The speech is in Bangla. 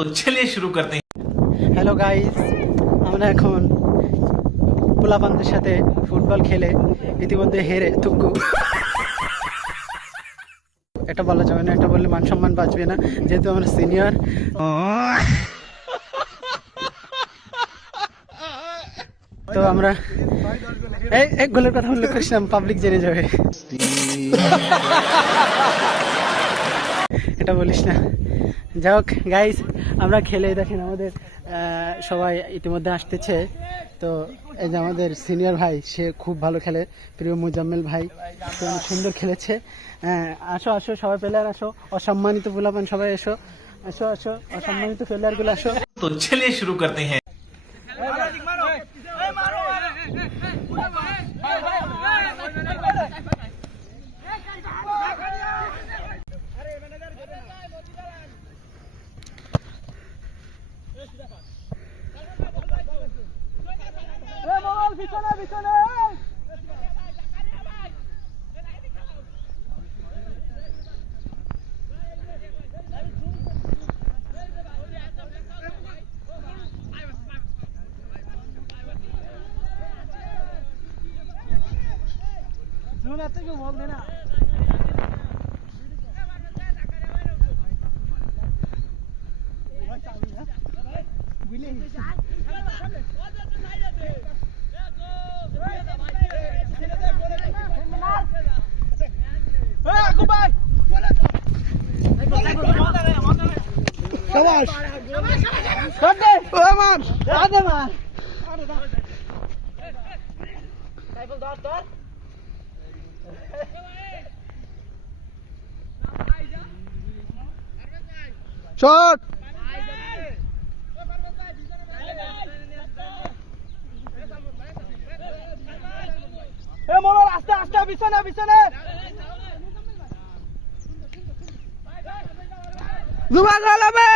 तो चलिए शुरू करते हैं। হ্যালো গাইস, আমরা এখন পোলাপানদের সাথে ফুটবল খেলে ইতিমধ্যে হেরে থুকু। এটা বলা যাবে না, এটা বললে মান সম্মান বাঁচবে না, যেহেতু আমরা সিনিয়র। তো আমরা এই গোলের কথা উল্লেখ করেছিলাম, পাবলিক জেনে যাবে। এটা বলিস না। যাই হোক গাইস, আমরা খেলে দেখেন আমাদের সবাই ইতিমধ্যে আসতেছে। তো এই যে আমাদের সিনিয়র ভাই, সে খুব ভালো খেলে, প্রিয় মুজাম্মেল ভাই, সে অনেক সুন্দর খেলেছে। আসো আসো সবাই, প্লেয়ার আসো, অসম্মানিত পোলাপান সবাই এসো, আসো আসো, অসম্মানিত প্লেয়ারগুলো আসো। तो चलिए शुरू करते हैं। শট আস্তে আস্তে, বিছানা বিছানা জুমা গলাবে।